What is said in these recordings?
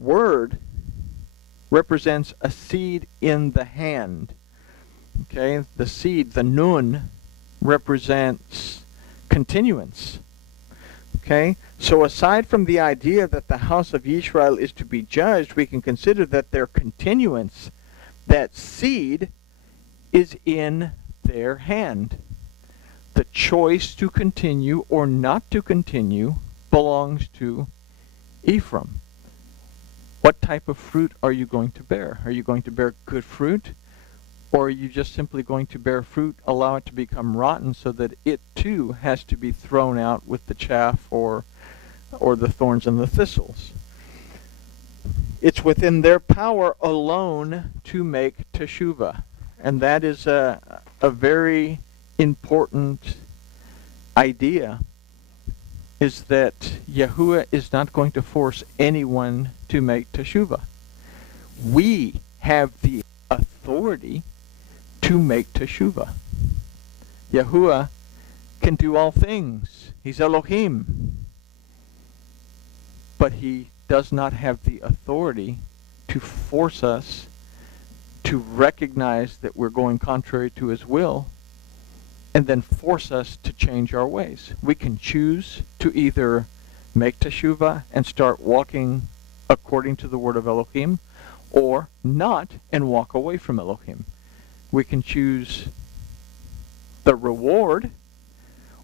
word represents a seed in the hand. Okay, the seed, the nun, represents continuance. Okay, so aside from the idea that the house of Israel is to be judged, we can consider that their continuance, that seed, is in their hand. The choice to continue or not to continue belongs to Ephraim. What type of fruit are you going to bear? Are you going to bear good fruit? Or are you just simply going to bear fruit, allow it to become rotten so that it too has to be thrown out with the chaff or the thorns and the thistles? It's within their power alone to make teshuvah. And that is a very important idea, is that Yahuwah is not going to force anyone to make teshuvah. We have the authority to make teshuvah. Yahuwah can do all things. He's Elohim. But he does not have the authority to force us to recognize that we're going contrary to his will and then force us to change our ways. We can choose to either make teshuvah and start walking according to the word of Elohim, or not and walk away from Elohim. We can choose the reward,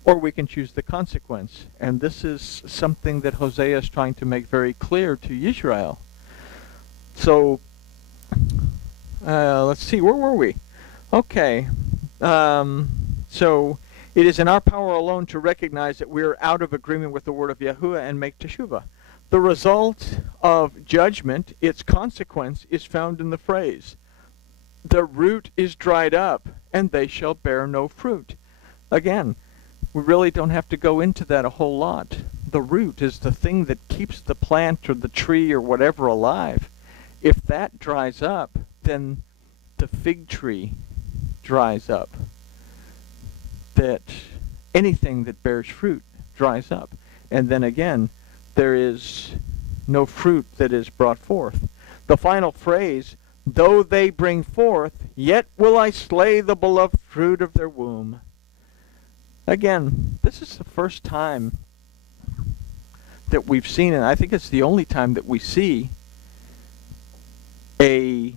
or we can choose the consequence. And this is something that Hosea is trying to make very clear to Israel. So, let's see, where were we? Okay. So, it is in our power alone to recognize that we are out of agreement with the word of Yahuwah and make teshuvah. The result of judgment, its consequence, is found in the phrase, "The root is dried up, and they shall bear no fruit." Again, we really don't have to go into that a whole lot. The root is the thing that keeps the plant or the tree or whatever alive. If that dries up, then the fig tree dries up. That anything that bears fruit dries up. And then again, there is no fruit that is brought forth. The final phrase, "Though they bring forth, yet will I slay the beloved fruit of their womb." Again, this is the first time that we've seen, and I think it's the only time that we see a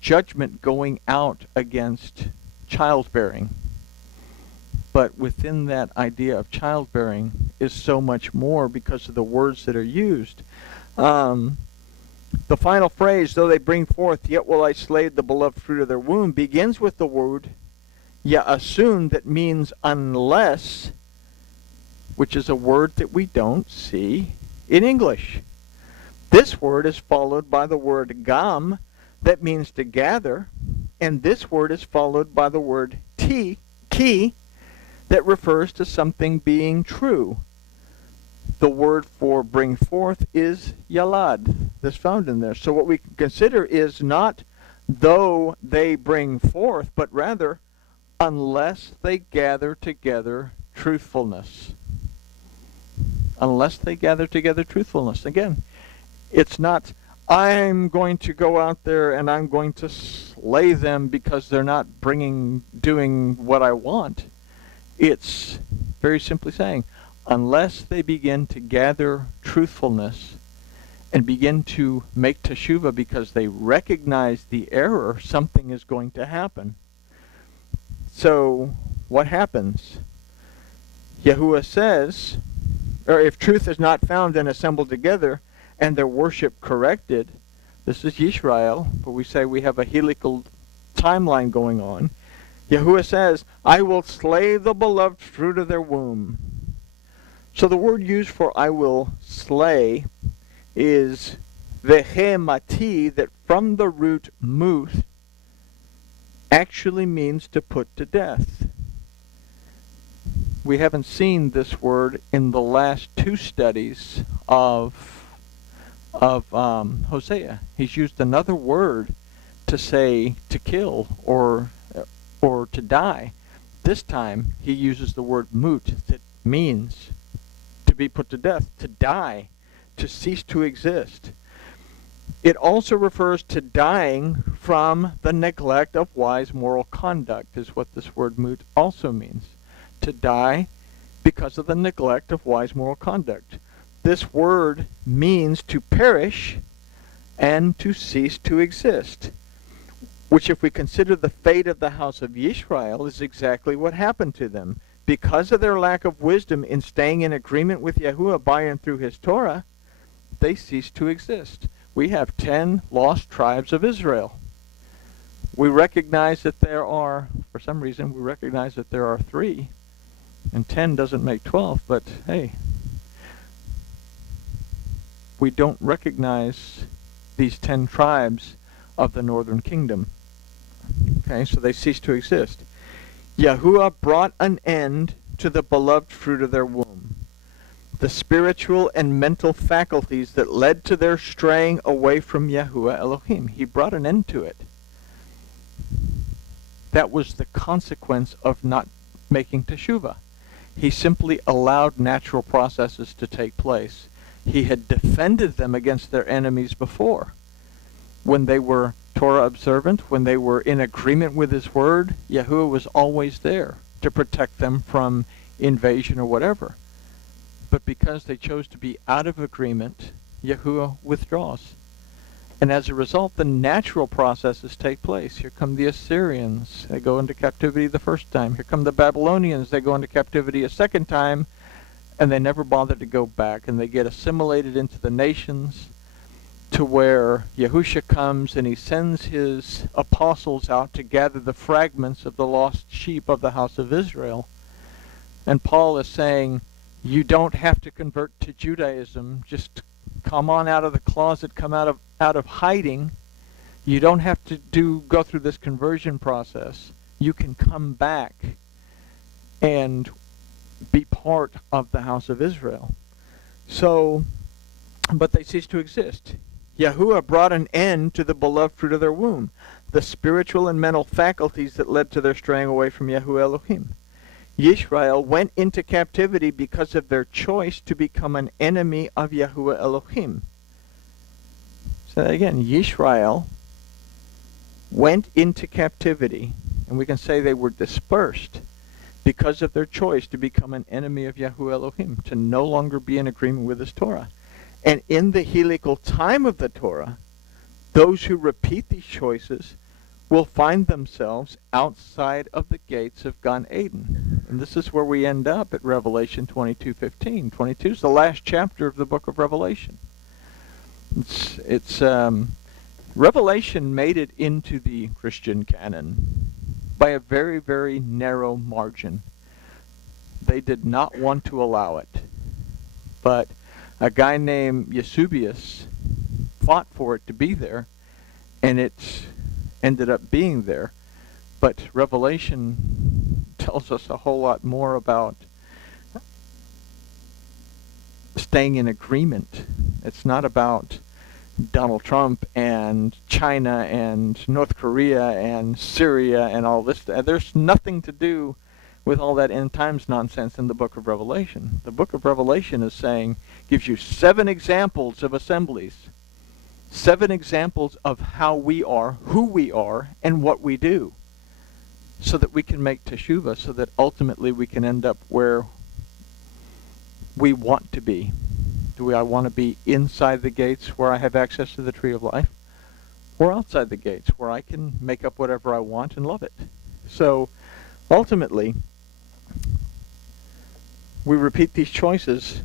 judgment going out against childbearing. But within that idea of childbearing is so much more because of the words that are used. The final phrase, "Though they bring forth, yet will I slay the beloved fruit of their womb," begins with the word ya'asun, that means unless, which is a word that we don't see in English. This word is followed by the word gam, that means to gather, and this word is followed by the word ki, that refers to something being true. The word for bring forth is yalad, that's found in there. So what we can consider is not though they bring forth, but rather unless they gather together truthfulness. Unless they gather together truthfulness. Again, it's not, I'm going to go out there and I'm going to slay them because they're not doing what I want. It's very simply saying, unless they begin to gather truthfulness and begin to make teshuvah because they recognize the error, something is going to happen. So, what happens? Yahuwah says, or if truth is not found and assembled together, and their worship corrected, this is Yisrael, but we say we have a helical timeline going on. Yahuwah says, "I will slay the beloved fruit of their womb." So the word used for "I will slay" is vehemati, that from the root mut actually means to put to death. We haven't seen this word in the last two studies of Hosea. He's used another word to say to kill or to die. This time he uses the word mut, that means to be put to death, to die, to cease to exist. It also refers to dying from the neglect of wise moral conduct, is what this word mut also means. To die because of the neglect of wise moral conduct. This word means to perish and to cease to exist, which, if we consider the fate of the house of Yisrael, is exactly what happened to them. Because of their lack of wisdom in staying in agreement with Yahuwah by and through his Torah, they ceased to exist. We have 10 lost tribes of Israel. We recognize that there are, for some reason, we recognize that there are 3, and 10 doesn't make 12, but hey, we don't recognize these 10 tribes of the northern kingdom. Okay, so they ceased to exist. Yahuwah brought an end to the beloved fruit of their womb, the spiritual and mental faculties that led to their straying away from Yahuwah Elohim. He brought an end to it. That was the consequence of not making teshuvah. He simply allowed natural processes to take place. He had defended them against their enemies before. When they were Torah observant, when they were in agreement with his word, Yahuwah was always there to protect them from invasion or whatever. But because they chose to be out of agreement, Yahuwah withdraws. And as a result, the natural processes take place. Here come the Assyrians. They go into captivity the first time. Here come the Babylonians. They go into captivity a second time, and they never bother to go back. And they get assimilated into the nations, to where Yahusha comes and he sends his apostles out to gather the fragments of the lost sheep of the house of Israel. And Paul is saying, you don't have to convert to Judaism. Just come on out of the closet, come out of hiding. You don't have to go through this conversion process. You can come back and be part of the house of Israel. So, but they cease to exist. Yahuwah brought an end to the beloved fruit of their womb, the spiritual and mental faculties that led to their straying away from Yahuwah Elohim. Yisrael went into captivity because of their choice to become an enemy of Yahuwah Elohim. So again, Yisrael went into captivity, and we can say they were dispersed because of their choice to become an enemy of Yahuwah Elohim, to no longer be in agreement with his Torah. And in the helical time of the Torah, those who repeat these choices will find themselves outside of the gates of Gan Eden. And this is where we end up at Revelation 22:15. 22 is the last chapter of the book of Revelation. Revelation made it into the Christian canon by a very, very narrow margin. They did not want to allow it. But a guy named Eusebius fought for it to be there, and it ended up being there. But Revelation tells us a whole lot more about staying in agreement. It's not about Donald Trump and China and North Korea and Syria and all this. There's nothing to do with all that end times nonsense in the book of Revelation. The book of Revelation is saying, gives you 7 examples of assemblies, 7 examples of how we are, who we are, and what we do, so that we can make teshuvah, so that ultimately we can end up where we want to be. Do I want to be inside the gates where I have access to the tree of life, or outside the gates where I can make up whatever I want and love it? So ultimately, we repeat these choices,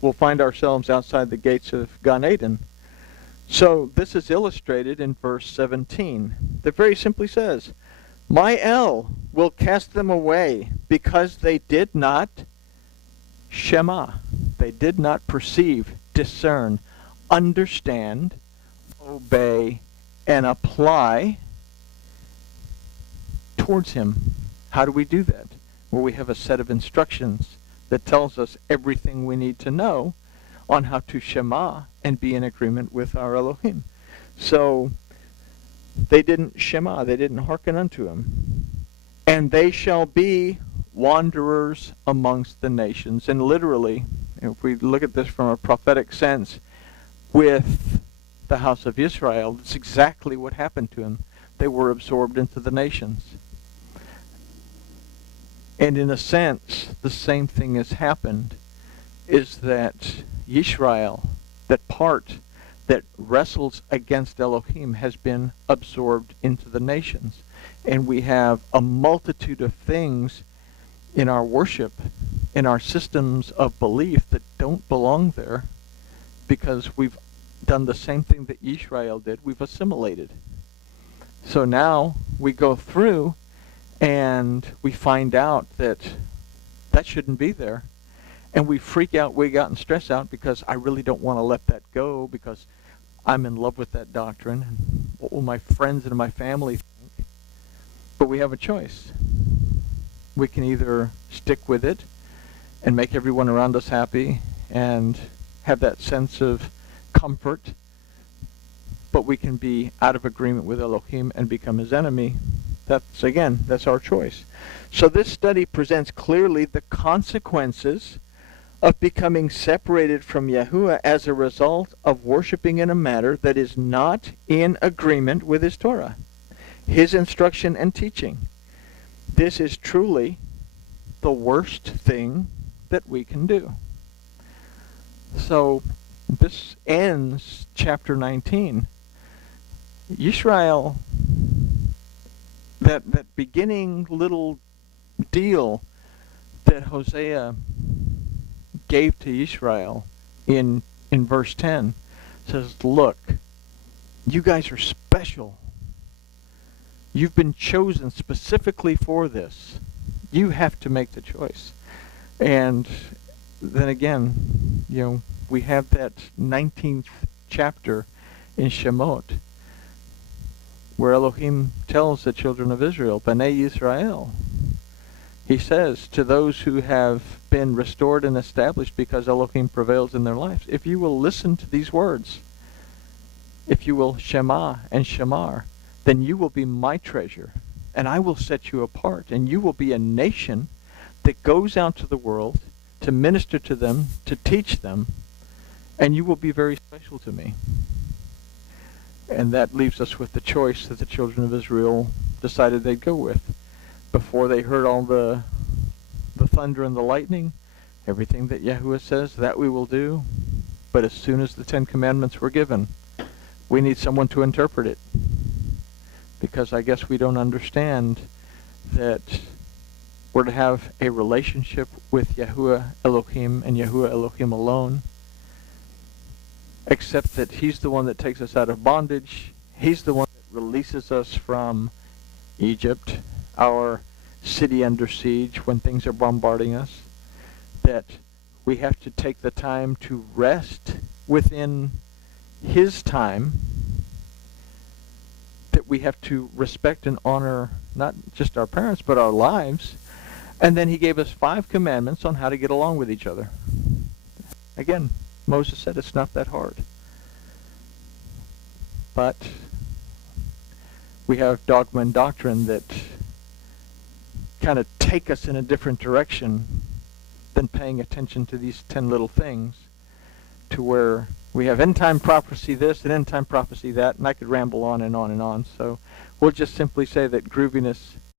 we'll find ourselves outside the gates of Gan Eden. So this is illustrated in verse 17. That very simply says, my El will cast them away because they did not Shema. They did not perceive, discern, understand, obey, and apply towards him. How do we do that? Well, we have a set of instructions that tells us everything we need to know on how to Shema and be in agreement with our Elohim. So they didn't Shema, they didn't hearken unto him. And they shall be wanderers amongst the nations. And literally, if we look at this from a prophetic sense, with the house of Israel. That's exactly what happened to them. They were absorbed into the nations. And in a sense, the same thing has happened, is that Yisrael, that part that wrestles against Elohim, has been absorbed into the nations. And we have a multitude of things in our worship, in our systems of belief, that don't belong there because we've done the same thing that Israel did. We've assimilated. So now we go through and we find out that that shouldn't be there. And we freak out, wig out, and stress out because I really don't want to let that go because I'm in love with that doctrine. And what will my friends and my family think? But we have a choice. We can either stick with it and make everyone around us happy and have that sense of comfort, but we can be out of agreement with Elohim and become his enemy. That's our choice. So this study presents clearly the consequences of becoming separated from Yahuwah as a result of worshiping in a manner that is not in agreement with his Torah, his instruction and teaching. This is truly the worst thing that we can do. So this ends chapter 19. Yisrael, that beginning little deal that Hosea gave to Israel in verse 10 says, look, you guys are special. You've been chosen specifically for this. You have to make the choice. And then again, we have that 19th chapter in Shemot, where Elohim tells the children of Israel, Bnei Yisrael, he says to those who have been restored and established because Elohim prevails in their lives, if you will listen to these words, if you will Shema and Shamar, then you will be my treasure, and I will set you apart, and you will be a nation that goes out to the world to minister to them, to teach them, and you will be very special to me. And that leaves us with the choice that the children of Israel decided they'd go with. Before they heard all the thunder and the lightning, everything that Yahuwah says, that we will do. But as soon as the 10 Commandments were given, we need someone to interpret it. Because I guess we don't understand that we're to have a relationship with Yahuwah Elohim and Yahuwah Elohim alone, except that he's the one that takes us out of bondage. He's the one that releases us from Egypt, our city under siege when things are bombarding us, that we have to take the time to rest within his time, that we have to respect and honor not just our parents but our lives. And then he gave us 5 commandments on how to get along with each other. Again, Moses said it's not that hard. But we have dogma and doctrine that kind of take us in a different direction than paying attention to these 10 little things, to where we have end-time prophecy this and end-time prophecy that, and I could ramble on and on and on. So we'll just simply say that grooviness